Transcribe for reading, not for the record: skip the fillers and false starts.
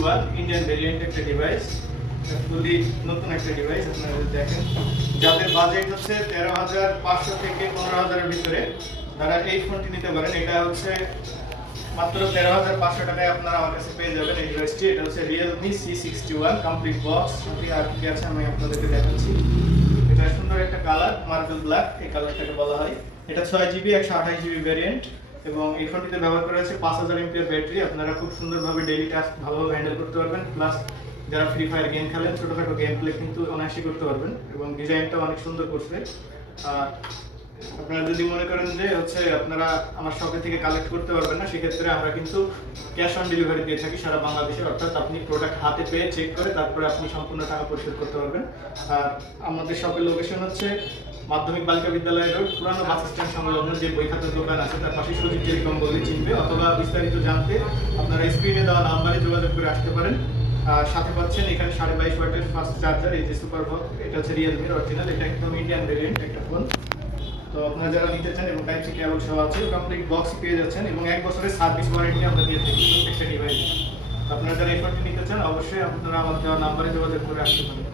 C61 Indian variant একটা device, ফুলি নতুন একটা ডিভাইস। আপনারা দেখেন যাদের বাজেট হচ্ছে 13,500 থেকে 15,000 এর ভিতরে তারা এই ফোনটি নিতে পারেন। এটা হচ্ছে মাত্র 13,500 টাকায় আপনারা আমার কাছে পেয়ে যাবেন এই ডিভাইসটি। এটা হচ্ছে Realme C61 কমপ্লিট বক্স। আর কি আছে আমি আপনাদেরকে দেখাচ্ছি। এটা সুন্দর একটা কালার, মার্বেল ব্ল্যাক, এই কালারটাকে বলা হয়। এটা 6GB 128GB ভ্যারিয়েন্ট এবং এই ফোনটিতে ব্যবহার করা হয়েছে 5000 mAh ব্যাটারি। আপনারা খুব সুন্দরভাবে ডেইলি টাস্ক ভালোভাবে হ্যান্ডেল করতে পারবেন। প্লাস যারা ফ্রি ফায়ার গেম খেলেন ছোটখাটো গেম প্লে কিন্তু অনায়াসই করতে পারবেন এবং ডিজাইনটা অনেক সুন্দর করছে। আপনারা যদি মনে করেন যে আপনারা আমার শপে থেকে কালেক্ট করতে পারবেন না, সেক্ষেত্রে আমরা কিন্তু ক্যাশ অন ডেলিভারি দিয়ে থাকি সারা বাংলাদেশে। অর্থাৎ আপনি প্রোডাক্ট হাতে পেয়ে চেক করে তারপরে আপনি সম্পূর্ণ টাকা পরিশোধ করতে পারবেন। আর আমাদের শপের লোকেশন হচ্ছে মাধ্যমিক বালিকা বিদ্যালয় রোড, পুরানো বাস স্ট্যান্ড সংলগ্ন যে বই খাতার দোকান আছে তার পাশে সুজিত টেলিকম বলে চিনবে। অথবা বিস্তারিত জানতে আপনারা স্ক্রিনে দেওয়া নাম্বারে যোগাযোগ করে আসতে পারেন। সাথে পাচ্ছেন এখানে 22.5 ওয়াটের ফাস্ট চার্জার, এই যে সুপার বক্স, এটা হচ্ছে রিয়েলমির অরিজিনাল, এটা একদম ইন্ডিয়ান ভেরিয়েন্ট একটা ফোন। তো আপনারা যারা নিতে চান এবং টাইপ সি কেবল সহ আছে কমপ্লিট বক্স পেয়ে যাচ্ছেন এবং 1 বছরের সার্ভিস ওয়ারেন্টি আমরা দিয়ে থাকি প্রত্যেকটা ডিভাইসে। আপনারা যারা এই ফোনটি নিতে চান অবশ্যই আপনারা আমাদের দেওয়া নাম্বারে যোগাযোগ করে আসতে পারেন।